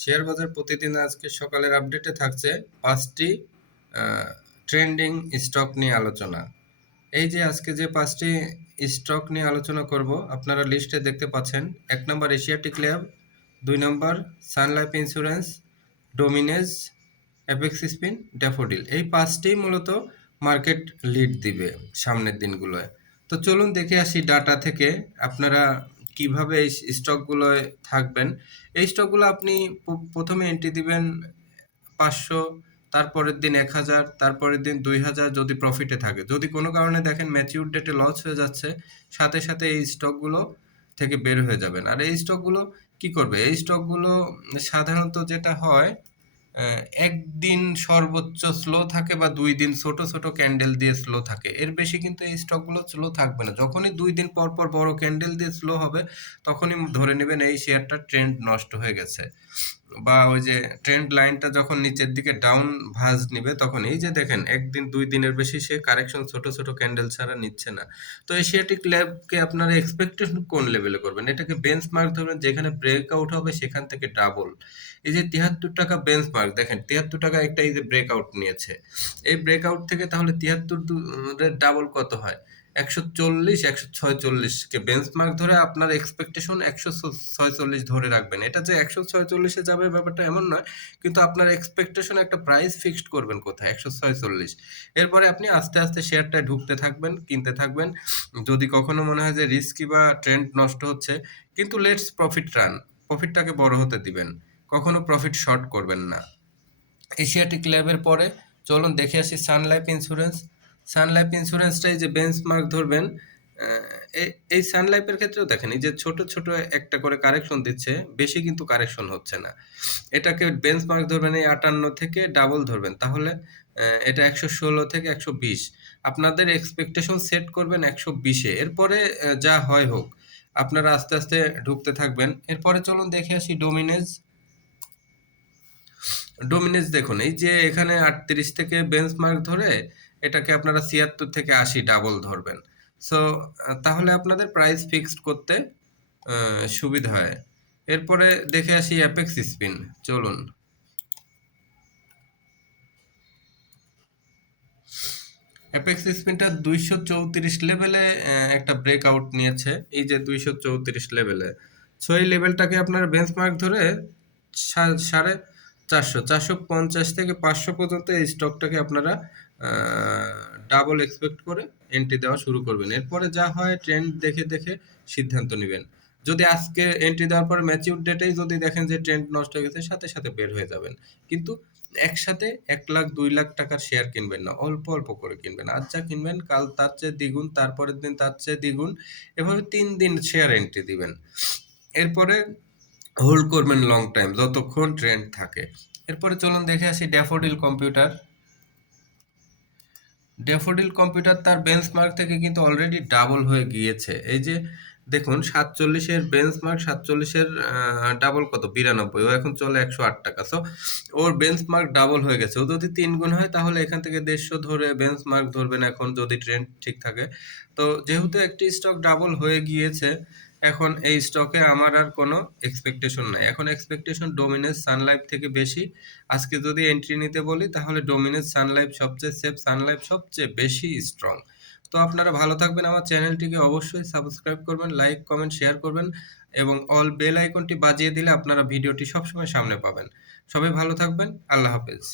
Share বাজার প্রতিদিন আজকে সকালের আপডেটে থাকছে 5টি ট্রেন্ডিং স্টক নিয়ে আলোচনা। এই যে আজকে যে 5টি স্টক নিয়ে আলোচনা করব আপনারা লিস্টে দেখতে পাচ্ছেন। 1 নম্বর এশিয়াটিক ল্যাব, 2 নম্বর Sun Life insurance, Dominage, Apex spin, Daffodil. এই 5টি মূলত মার্কেট লিড দিবে সামনের দিনগুলোয়। তো চলুন দেখে আসি ডাটা থেকে আপনারা কিভাবে এই স্টকগুলোয় থাকবেন। এই স্টকগুলো আপনি প্রথমে এন্ট্রি দিবেন 500, তারপরের দিন 1000, তারপরের দিন 2000 যদি প্রফিটে থাকে। যদি কোনো কারণে দেখেন ম্যাচিউর ডেটে লস হয়ে যাচ্ছে, সাথে সাথে এই স্টকগুলো থেকে বের হয়ে যাবেন। আর এই স্টকগুলো কি করবে? এই স্টকগুলো সাধারণত যেটা হয়, একদিন সর্বোচ্চ স্লো থাকে বা 2 দিন ছোট ছোট ক্যান্ডেল দিয়ে স্লো থাকে। এর বেশি কিন্তু এই স্টকগুলো স্লো থাকবে না। যখনই 2 দিন পর পর বড় ক্যান্ডেল দিয়ে স্লো হবে, তখনই ধরে নেবেন এই শেয়ারটার ট্রেন্ড নষ্ট হয়ে গেছে। বা ওই যে ট্রেন্ড লাইনটা যখন নিচের দিকে ডাউন ভাঁজ নিবে, তখন এই যে দেখেন 1 দিন 2 দিনের বেশি সে কারেকশন ছোট ছোট ক্যান্ডেল ছাড়া নিচ্ছে না। তো এশিয়াটিক ল্যাবকে আপনারা এক্সপেকটেশন কোন লেভেলে করবেন? এটাকে বেঞ্চমার্ক ধরবেন, যেখানে ব্রেকআউট হবে সেখান থেকে ডাবল। এই যে 73 টাকা বেঞ্চমার্ক, দেখেন 73 টাকা একটা এই যে ব্রেকআউট নিয়েছে। এই ব্রেকআউট থেকে তাহলে 73 এর ডাবল কত হয়? 140, 146 কে বেঞ্চমার্ক ধরে আপনার এক্সপেকটেশন 146 ধরে রাখবেন। এটা যে 146 এ যাবে ব্যাপারটা এমন নয়, কিন্তু আপনার এক্সপেকটেশন একটা প্রাইস ফিক্সড করবেন কোথায়? 146। এরপরে আপনি আস্তে আস্তে শেয়ারটায় ঢুকতে থাকবেন, কিনতে থাকবেন। যদি কখনো মনে হয় যে রিস্কি বা ট্রেন্ড নষ্ট হচ্ছে, কিন্তু লেটস প্রফিট রান, প্রফিটটাকে বড় হতে দিবেন, কখনো প্রফিট শর্ট করবেন না। এশিয়াটিক ল্যাবের পরে চলুন দেখে আসি সান লাইফ ইন্স্যুরেন্স। সান লাইফ ইন্স্যুরেন্সটাই যে বেঞ্চমার্ক ধরবেন, এই সান লাইফের ক্ষেত্রেও দেখেন এই যে ছোট ছোট একটা করে কারেকশন দিচ্ছে, বেশি কিন্তু কারেকশন হচ্ছে না। এটাকে বেঞ্চমার্ক ধরবেন এই 58 থেকে ডাবল ধরবেন, তাহলে এটা 116 থেকে 120। আপনাদের এক্সপেকটেশন সেট করবেন 120-এ। এরপরে যা হয় হোক, আপনারা আস্তে আস্তে ঢুকতে থাকবেন। এরপরে চলুন দেখে আসি ডোমিনেজ। ডোমিনেজ দেখুন এই যে এখানে 38 থেকে বেঞ্চমার্ক ধরে এটাকে আপনারা 76 থেকে 80 ডাবল ধরবেন। সো তাহলে আপনাদের প্রাইস ফিক্সড করতে সুবিধা হয়। এরপরে দেখে আসি অ্যাপেক্স স্পিন। চলুন। অ্যাপেক্স স্পিনটা 234 লেভেলে একটা ব্রেকআউট নিয়েছে, এই যে 234 লেভেলে। সো এই লেভেলটাকে আপনারা বেঞ্চমার্ক ধরে 450, 450 থেকে 500 পর্যন্ত এই স্টকটাকে আপনারা ডাবল এক্সপেক্ট করে এন্ট্রি দেওয়া শুরু করবেন। এরপরে যা হয় ট্রেন্ড দেখে দেখে সিদ্ধান্ত নেবেন। যদি আজকে এন্ট্রি দেওয়ার পরে ম্যাচিউর ডেটেই যদি দেখেন যে ট্রেন্ড নষ্ট হয়ে গেছে, সাথে সাথে বের হয়ে যাবেন। কিন্তু একসাথে 1 লাখ 2 লাখ টাকার শেয়ার কিনবেন না, অল্প অল্প করে কিনবেন। আজ যা কিনবেন কাল তার চেয়ে দ্বিগুণ, তারপরের দিন তার চেয়ে দ্বিগুণ, এভাবে 3 দিন শেয়ার এন্ট্রি দিবেন। এরপরে হোল্ড করবেন লং টাইম, যতক্ষণ ট্রেন্ড থাকে। এরপরে চলুন দেখে আসি ড্যাফোডিল কম্পিউটার। ড্যাফোডিল কম্পিউটার তার বেঞ্চমার্ক থেকে কিন্তু অলরেডি ডাবল হয়ে গিয়েছে। এই যে দেখুন 47-এর বেঞ্চমার্ক, 47-এর ডাবল কত? 92। ও এখন চলে 108 টাকা। সো ওর বেঞ্চমার্ক ডাবল হয়ে গেছে। ও যদি 3 গুণ হয় তাহলে এখান থেকে 150 ধরে বেঞ্চমার্ক ধরবেন এখন, যদি ট্রেন্ড ঠিক থাকে। তো যেহেতু একটি স্টক ডাবল হয়ে গিয়েছে, এখন এই স্টকে আমার আর কোনো এক্সপেকটেশন নাই। এখন এক্সপেকটেশন ডোমিনেজ সান লাইফ থেকে বেশি। আজকে যদি এন্ট্রি নিতে বলি তাহলে ডোমিনেজ সান লাইফ সবচেয়ে সেফ, সান লাইফ সবচেয়ে বেশি স্ট্রং। তো আপনারা ভালো থাকবেন, আমার চ্যানেলটিকে অবশ্যই সাবস্ক্রাইব করবেন, লাইক কমেন্ট শেয়ার করবেন এবং অল বেল আইকনটি বাজিয়ে দিলে আপনারা ভিডিওটি সবসময় সামনে পাবেন। সবাই ভালো থাকবেন, আল্লাহ হাফেজ।